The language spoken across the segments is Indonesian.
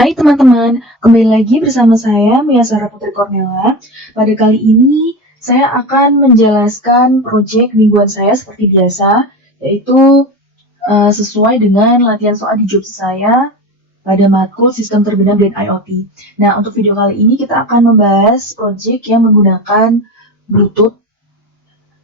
Hai teman-teman, kembali lagi bersama saya Mia Sarah Putri Cornella. Pada kali ini saya akan menjelaskan proyek mingguan saya seperti biasa, yaitu sesuai dengan latihan soal di job saya pada matkul Sistem Terbinam dan IoT. Nah, untuk video kali ini kita akan membahas proyek yang menggunakan Bluetooth,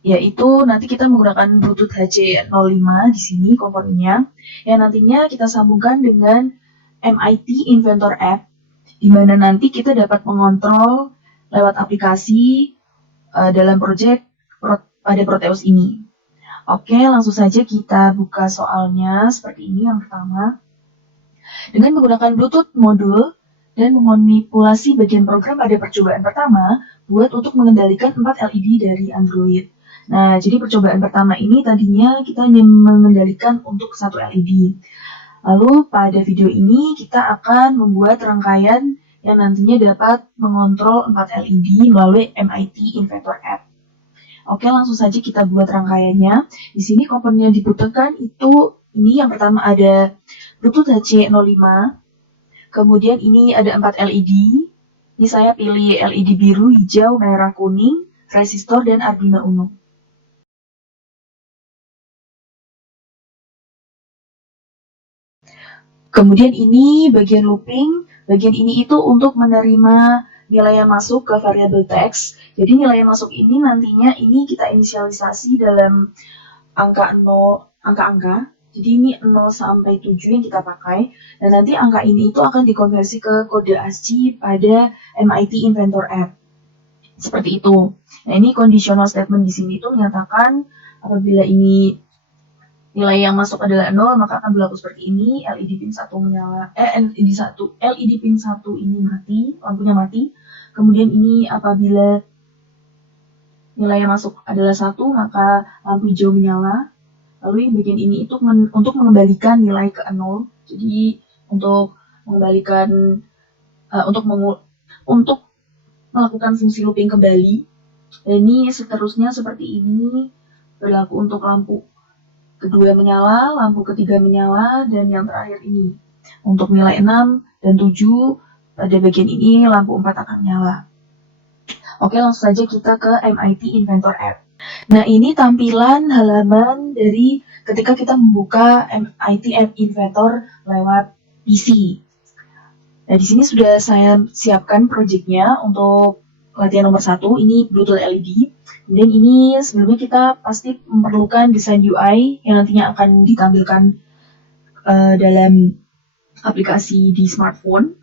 yaitu nanti kita menggunakan Bluetooth HC05 di sini komponennya, yang nantinya kita sambungkan dengan MIT Inventor App, di mana nanti kita dapat mengontrol lewat aplikasi dalam proyek pada Proteus ini. Oke, langsung saja kita buka soalnya seperti ini. Yang pertama, dengan menggunakan Bluetooth modul dan memanipulasi bagian program pada percobaan pertama buat untuk mengendalikan 4 LED dari Android. Nah, jadi percobaan pertama ini tadinya kita hanya mengendalikan untuk 1 LED. Lalu pada video ini kita akan membuat rangkaian yang nantinya dapat mengontrol 4 LED melalui MIT Inventor App. Oke, langsung saja kita buat rangkaiannya. Di sini komponen yang dibutuhkan itu ini yang pertama ada Bluetooth HC05. Kemudian ini ada 4 LED. Ini saya pilih LED biru, hijau, merah, kuning, resistor, dan Arduino Uno. Kemudian ini bagian looping, bagian ini itu untuk menerima nilai yang masuk ke variabel teks. Jadi nilai yang masuk ini nantinya ini kita inisialisasi dalam angka-angka. Jadi ini 0 sampai 7 yang kita pakai. Dan nanti angka ini itu akan dikonversi ke kode ASCII pada MIT Inventor App. Seperti itu. Nah, ini conditional statement di sini itu menyatakan apabila ini nilai yang masuk adalah 0, maka akan berlaku seperti ini. LED pin 1 menyala, LED pin 1 ini mati, lampunya mati. Kemudian ini apabila nilai yang masuk adalah 1, maka lampu hijau menyala. Lalu bagian ini itu untuk mengembalikan nilai ke 0. Jadi untuk mengembalikan untuk melakukan fungsi looping kembali. Dan ini seterusnya seperti ini berlaku untuk lampu kedua menyala, lampu ketiga menyala, dan yang terakhir ini. Untuk nilai 6 dan 7, pada bagian ini lampu 4 akan menyala. Oke, langsung saja kita ke MIT Inventor App. Nah, ini tampilan halaman dari ketika kita membuka MIT App Inventor lewat PC. Nah, di sini sudah saya siapkan proyeknya untuk latihan nomor 1, ini Bluetooth LED. Dan ini sebelumnya kita pasti memerlukan desain UI yang nantinya akan ditampilkan dalam aplikasi di smartphone.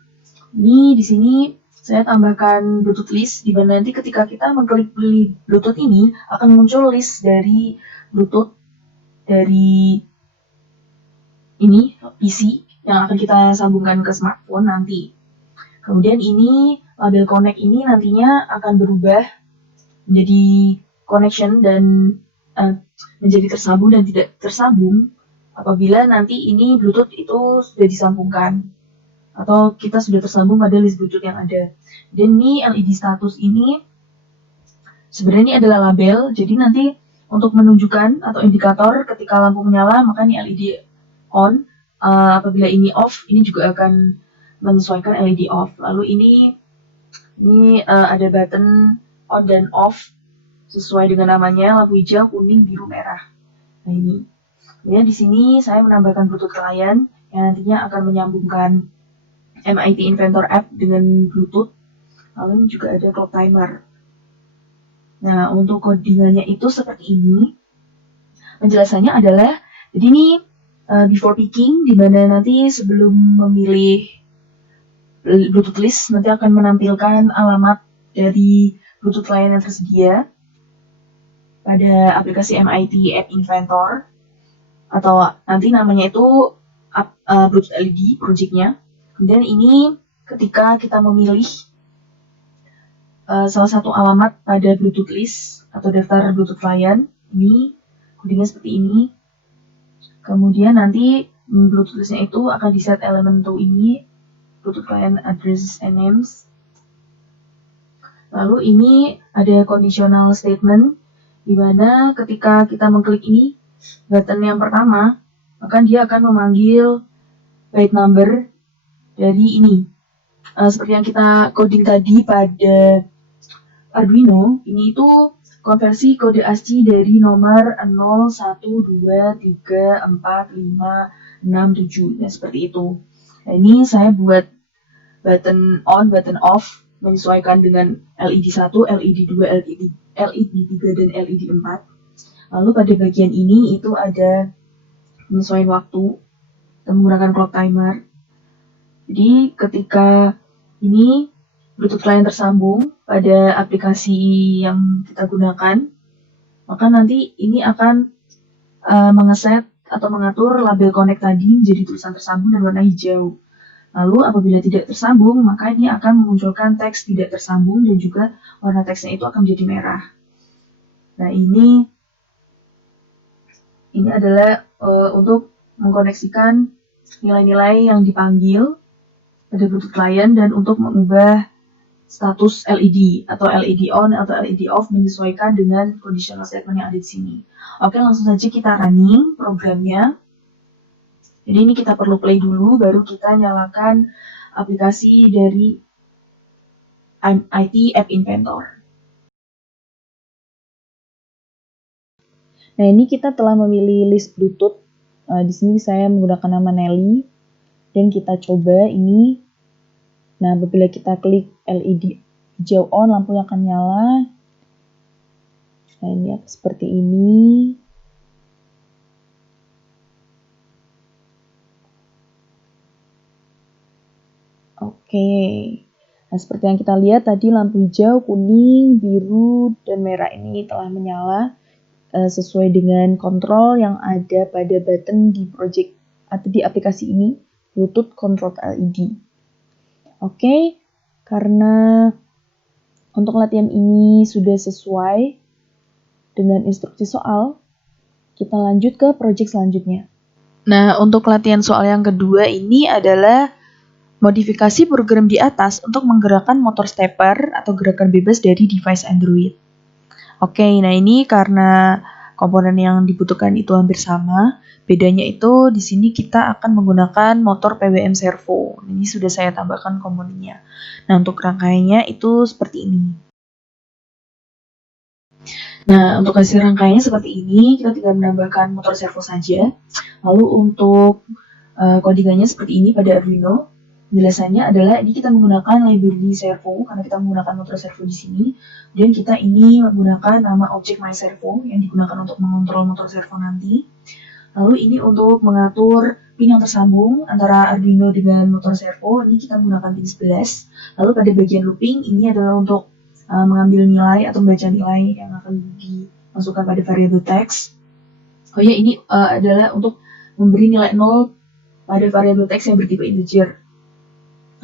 Ini di sini saya tambahkan Bluetooth list, di mana nanti ketika kita mengklik beli Bluetooth ini akan muncul list dari Bluetooth dari ini PC yang akan kita sambungkan ke smartphone nanti. Kemudian ini label connect ini nantinya akan berubah menjadi connection dan menjadi tersambung dan tidak tersambung apabila nanti ini Bluetooth itu sudah disambungkan atau kita sudah tersambung pada list Bluetooth yang ada. Dan ini LED status ini sebenarnya ini adalah label, jadi nanti untuk menunjukkan atau indikator ketika lampu menyala maka ini LED on, apabila ini off ini juga akan menyesuaikan LED off. Lalu ini ada button on dan off sesuai dengan namanya, lampu hijau, kuning, biru, merah. Nah ini. Kemudian di sini saya menambahkan Bluetooth client yang nantinya akan menyambungkan MIT Inventor App dengan Bluetooth. Lalu ini juga ada clock timer. Nah, untuk codingannya itu seperti ini. Penjelasannya adalah, jadi ini before picking, di mana nanti sebelum memilih Bluetooth list nanti akan menampilkan alamat dari Bluetooth client yang tersedia pada aplikasi MIT App Inventor, atau nanti namanya itu Bluetooth LED projectnya. Kemudian ini ketika kita memilih salah satu alamat pada Bluetooth list atau daftar Bluetooth client, ini kodenya seperti ini. Kemudian nanti Bluetooth listnya itu akan di-set elemen to ini, Bluetooth client address and names. Lalu ini ada conditional statement, di mana ketika kita mengklik ini, button yang pertama, maka dia akan memanggil byte number dari ini. Seperti yang kita coding tadi pada Arduino, ini itu konversi kode ASCII dari nomor 0, 1, 2, 3, 4, 5, 6, 7, ya seperti itu. Nah, ini saya buat button on, button off, menyesuaikan dengan LED 1, LED 2, LED 3, dan LED 4. Lalu pada bagian ini itu ada penyesuaian waktu, kita menggunakan clock timer. Jadi ketika ini Bluetooth client tersambung pada aplikasi yang kita gunakan, maka nanti ini akan mengeset atau mengatur label connect tadi menjadi tulisan tersambung dan warna hijau. Lalu apabila tidak tersambung, maka ini akan memunculkan teks tidak tersambung dan juga warna teksnya itu akan menjadi merah. Nah, ini adalah untuk mengkoneksikan nilai-nilai yang dipanggil pada Bluetooth client dan untuk mengubah status LED atau LED on atau LED off menyesuaikan dengan conditional statement yang ada di sini. Oke, langsung saja kita running programnya. Jadi ini kita perlu play dulu, baru kita nyalakan aplikasi dari MIT App Inventor. Nah, ini kita telah memilih list Bluetooth. Di sini saya menggunakan nama Nelly dan kita coba ini. Nah, apabila kita klik LED hijau on, lampunya akan nyala. Nah, ini seperti ini. Oke. Nah, seperti yang kita lihat tadi lampu hijau, kuning, biru, dan merah ini telah menyala sesuai dengan kontrol yang ada pada button di project atau di aplikasi ini, Bluetooth Control LED. Oke, karena untuk latihan ini sudah sesuai dengan instruksi soal, kita lanjut ke project selanjutnya. Nah, untuk latihan soal yang kedua ini adalah modifikasi program di atas untuk menggerakkan motor stepper atau gerakan bebas dari device Android. Oke, nah ini karena komponen yang dibutuhkan itu hampir sama, bedanya itu di sini kita akan menggunakan motor PWM servo. Ini sudah saya tambahkan komponennya. Nah, untuk rangkaiannya itu seperti ini. Nah, untuk hasil rangkaiannya seperti ini, kita tinggal menambahkan motor servo saja. Lalu untuk codingannya seperti ini pada Arduino. Penjelasannya adalah ini kita menggunakan library servo karena kita menggunakan motor servo di sini. Dan kita ini menggunakan nama objek myServo yang digunakan untuk mengontrol motor servo nanti. Lalu ini untuk mengatur pin yang tersambung antara Arduino dengan motor servo, ini kita menggunakan pin 11. Lalu pada bagian looping ini adalah untuk mengambil nilai atau membaca nilai yang akan dimasukkan pada variabel teks. Oh ya, ini adalah untuk memberi nilai 0 pada variabel teks yang bertipe integer.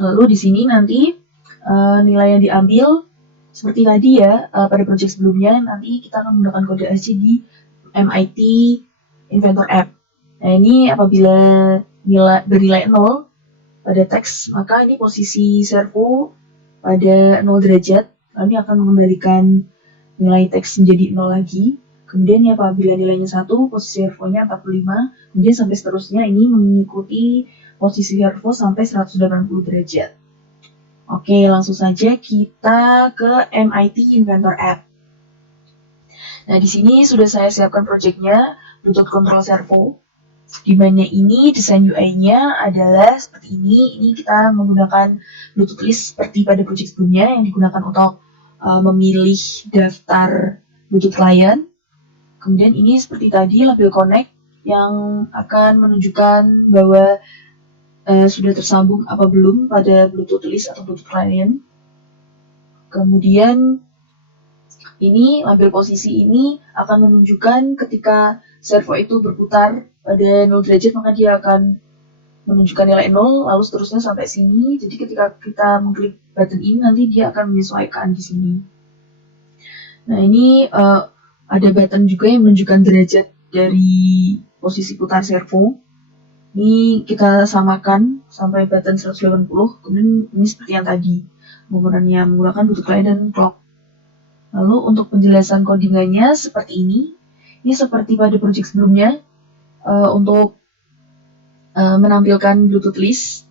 Lalu di sini nanti nilai yang diambil seperti tadi ya pada project sebelumnya, nanti kita akan menggunakan kode ASCII di MIT Inventor App. Nah, ini apabila bernilai 0 pada teks, maka ini posisi servo pada 0 derajat, lalu akan mengembalikan nilai teks menjadi 0 lagi. Kemudian ya apabila nilainya 1, posisi servonya 45, kemudian sampai seterusnya ini mengikuti posisi servo sampai 180 derajat. Oke, langsung saja kita ke MIT Inventor App. Nah, di sini sudah saya siapkan projectnya, Bluetooth Control Servo. Di mana ini desain UI-nya adalah seperti ini. Ini kita menggunakan Bluetooth list seperti pada project sebelumnya yang digunakan untuk memilih daftar Bluetooth client. Kemudian ini seperti tadi label connect yang akan menunjukkan bahwa sudah tersambung apa belum pada Bluetooth list atau Bluetooth client. Kemudian ini label posisi ini akan menunjukkan ketika servo itu berputar pada 0 derajat, maka dia akan menunjukkan nilai 0, lalu seterusnya sampai sini. Jadi ketika kita mengklik button ini, nanti dia akan menyesuaikan di sini. Nah, ini ada button juga yang menunjukkan derajat dari posisi putar servo. Ini kita samakan sampai button 180, kemudian ini seperti yang tadi, komponennya menggunakan Bluetooth client dan clock. Lalu untuk penjelasan codingannya seperti ini. Ini seperti pada project sebelumnya, untuk menampilkan Bluetooth list.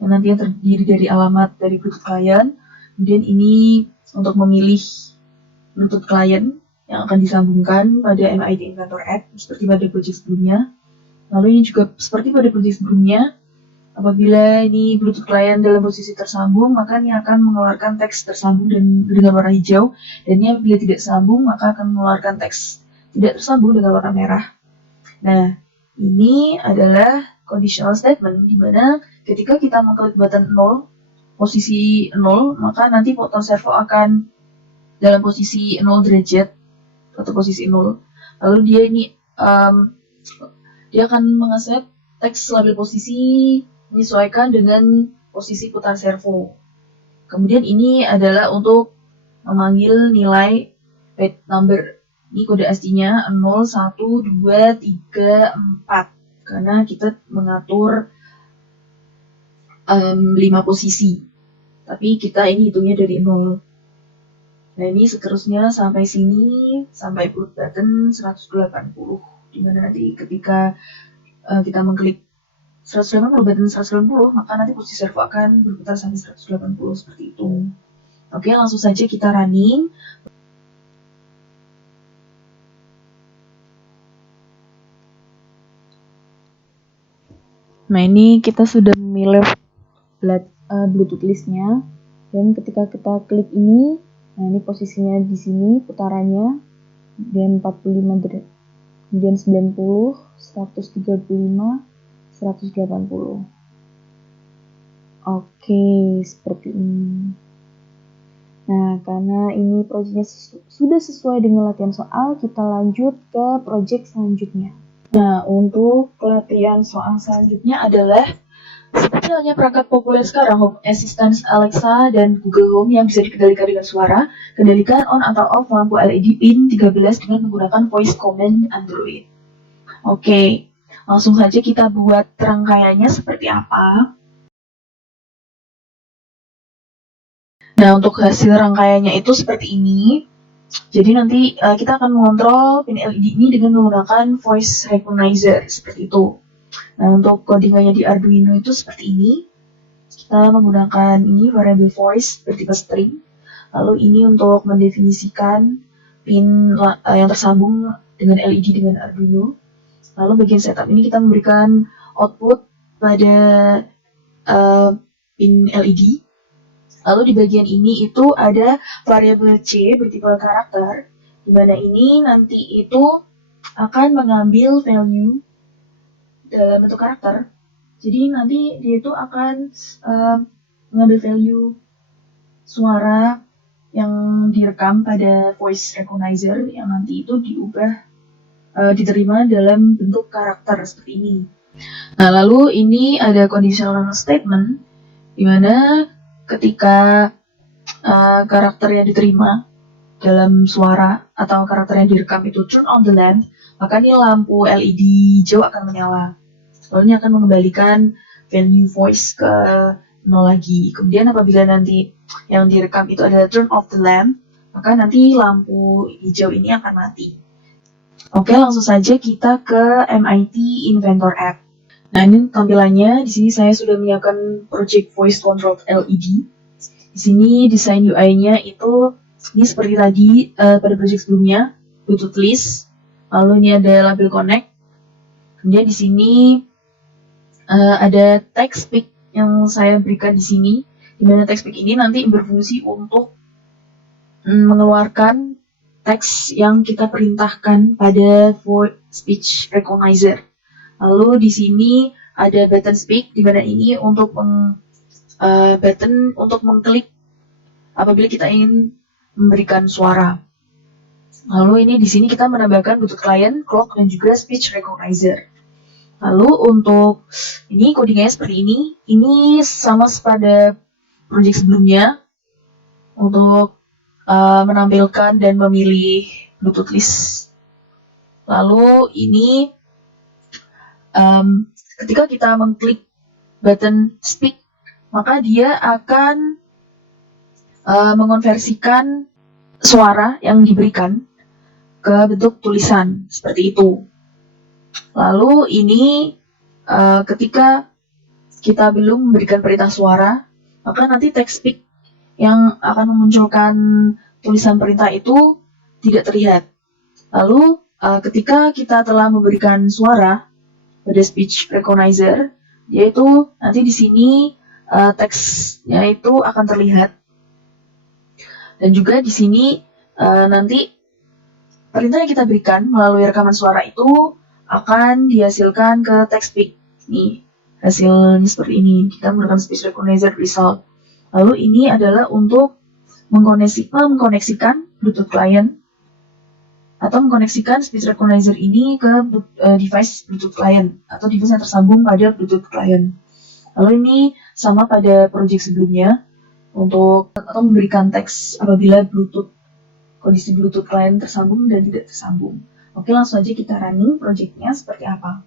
yang nantinya terdiri dari alamat dari Bluetooth client. Kemudian ini untuk memilih Bluetooth client yang akan disambungkan pada MIT Inventor App seperti pada project sebelumnya. Lalu ini juga seperti pada project sebelumnya, apabila ini Bluetooth client dalam posisi tersambung, maka ini akan mengeluarkan teks tersambung dan dengan warna hijau, dan ini apabila tidak sambung, maka akan mengeluarkan teks tidak tersambung dengan warna merah. Nah, ini adalah conditional statement, di mana ketika kita mengklik button 0, posisi 0, maka nanti Photon Servo akan dalam posisi 0 derajat, atau posisi 0. Lalu dia akan mengeset teks label posisi menyesuaikan dengan posisi putar servo. Kemudian ini adalah untuk memanggil nilai page number. Ini kode ASCII-nya 0, 1, 2, 3, 4. Karena kita mengatur 5 posisi. Tapi kita ini hitungnya dari 0. Nah ini seterusnya sampai sini, sampai push button 180. Dimana nanti ketika kita mengklik 180 button 180, maka nanti posisi servo akan berputar sampai 180 seperti itu. Oke, langsung saja kita running. Nah ini kita sudah memilih Bluetooth listnya, dan ketika kita klik ini, nah ini posisinya di sini putarannya, dan 45 derajat. Kemudian 90, 135, 180. Oke, seperti ini. Nah, karena ini proyeknya sudah sesuai dengan latihan soal, kita lanjut ke proyek selanjutnya. Nah, untuk latihan soal selanjutnya adalah seperti halnya perangkat populer sekarang, Home Assistant Alexa dan Google Home yang bisa dikendalikan dengan suara, kendalikan on atau off lampu LED pin 13 dengan menggunakan voice command Android. Oke, langsung saja kita buat rangkaiannya seperti apa. Nah, untuk hasil rangkaiannya itu seperti ini. Jadi nanti kita akan mengontrol pin LED ini dengan menggunakan voice recognizer, seperti itu. Nah, untuk codingannya di Arduino itu seperti ini. Kita menggunakan ini variable voice bertipe string. Lalu ini untuk mendefinisikan pin yang tersambung dengan LED dengan Arduino. Lalu bagian setup ini kita memberikan output pada pin LED. Lalu di bagian ini itu ada variabel C bertipe karakter, di mana ini nanti itu akan mengambil value dalam bentuk karakter. Jadi nanti dia itu akan mengambil value suara yang direkam pada voice recognizer yang nanti itu diterima dalam bentuk karakter seperti ini. Nah, lalu ini ada conditional statement di mana ketika karakter yang diterima dalam suara atau karakter yang direkam itu turn on the lamp, maka ini lampu LED hijau akan menyala. Lalu ini akan mengembalikan value voice ke 0 lagi. Kemudian apabila nanti yang direkam itu adalah turn off the lamp, maka nanti lampu hijau ini akan mati. Oke, langsung saja kita ke MIT Inventor App. Nah, ini tampilannya. Di sini saya sudah menyiapkan project voice controlled LED. Di sini desain UI-nya itu ini seperti tadi pada project sebelumnya, Bluetooth list. Lalu ini ada label connect. Kemudian di sini ada text pick yang saya berikan di sini, di mana text pick ini nanti berfungsi untuk mengeluarkan teks yang kita perintahkan pada voice speech recognizer. Lalu di sini ada button speak, di mana ini untuk button untuk mengklik apabila kita ingin memberikan suara. Lalu ini di sini kita menambahkan Bluetooth client, clock, dan juga speech recognizer. Lalu untuk ini codingnya seperti ini. Ini sama pada project sebelumnya untuk menampilkan dan memilih Bluetooth list. Lalu ini ketika kita mengklik button speak, maka dia akan mengonversikan suara yang diberikan ke bentuk tulisan seperti itu. Lalu ini ketika kita belum memberikan perintah suara, maka nanti text speak yang akan memunculkan tulisan perintah itu tidak terlihat. Lalu ketika kita telah memberikan suara pada speech recognizer, yaitu nanti di sini teksnya itu akan terlihat. Dan juga di sini nanti perintah yang kita berikan melalui rekaman suara itu akan dihasilkan ke text speak. Nih, hasilnya seperti ini. Kita menggunakan speech recognizer result. Lalu ini adalah untuk mengkoneksikan Bluetooth client atau mengkoneksikan speech recognizer ini ke device Bluetooth client atau device yang tersambung pada Bluetooth client. Lalu ini sama pada project sebelumnya untuk atau memberikan teks apabila kondisi Bluetooth client tersambung dan tidak tersambung. Oke, langsung aja kita running projectnya seperti apa.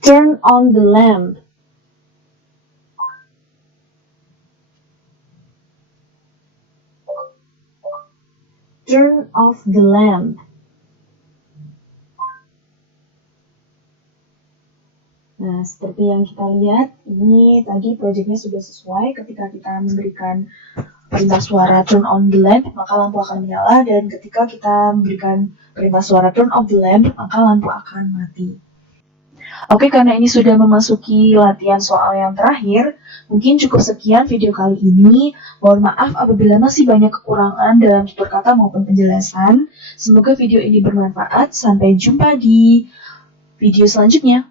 Turn on the lamp. Turn off the lamp. Nah, seperti yang kita lihat, ini tadi projectnya sudah sesuai. Ketika kita memberikan perintah suara turn on the lamp, maka lampu akan menyala, dan ketika kita memberikan perintah suara turn off the lamp, maka lampu akan mati. Oke, karena ini sudah memasuki latihan soal yang terakhir, mungkin cukup sekian video kali ini. Mohon maaf apabila masih banyak kekurangan dalam tutur kata maupun penjelasan. Semoga video ini bermanfaat. Sampai jumpa di video selanjutnya.